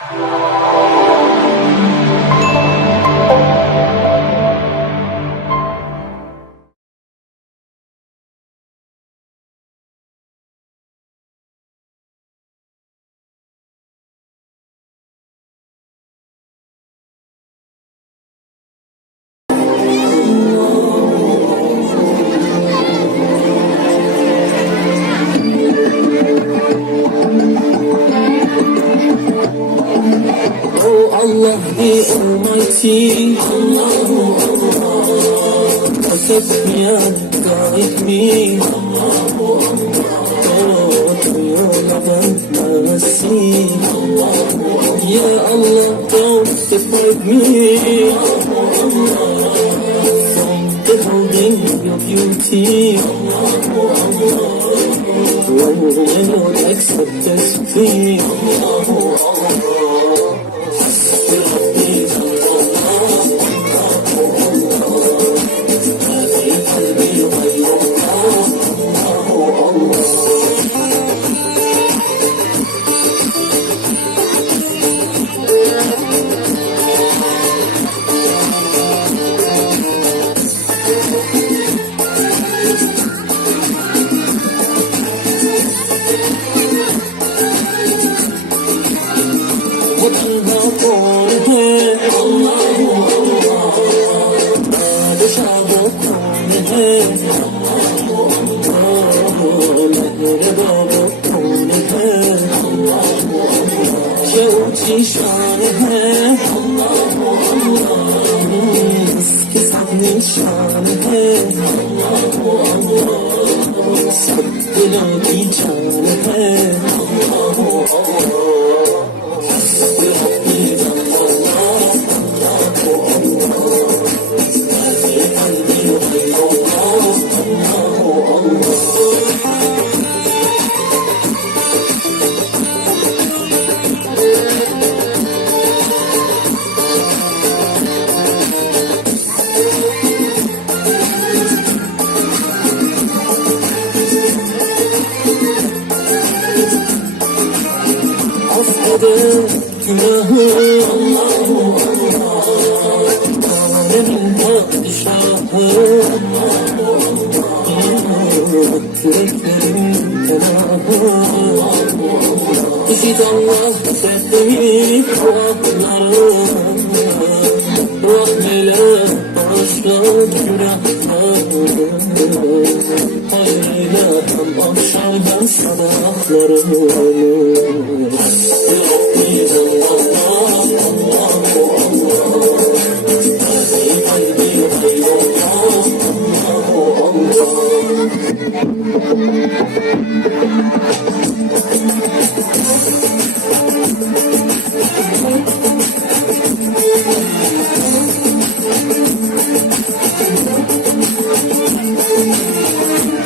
Allah the Almighty, Allahu Allah, protect me and guide me, Allahu Allah, to your love and mercy, Allahu Allah, Ya Allah, don't deprive me, Allahu Allah, from beholding your beauty, Allahu Allah, when Lord accept this plea, Allahu Allah. शान है अल्लाह इसके सामने शान है सब दिलों की जान है günahı Allahu Allah, alemin padişahı Allahu Allah, yüreklerin tenahı İşit Allah dertleri kulakları, rahmeyle bağışla günahları, hayırla hem akşamdan sabahlarını.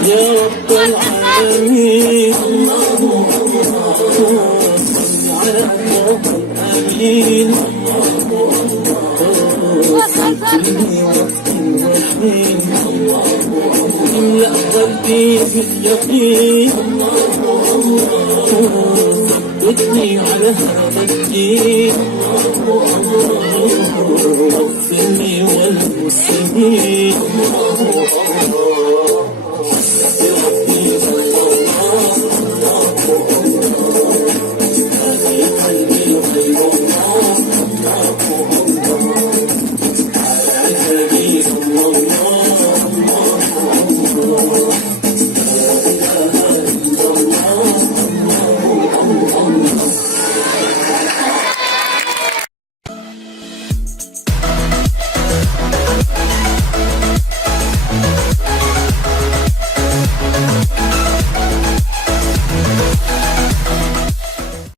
Ya Rabbel Alemin, Allahu Allah, salli ala Muhammed amin, Allahu Allah, sayyidini vaktin rahmin, Allahu Allah, imla qalbi bil yaqin, Allahu Allah, ثبتني على هذا الدين, Allahu Allah, اغفر لي وللمسلمين, Allahu Allah.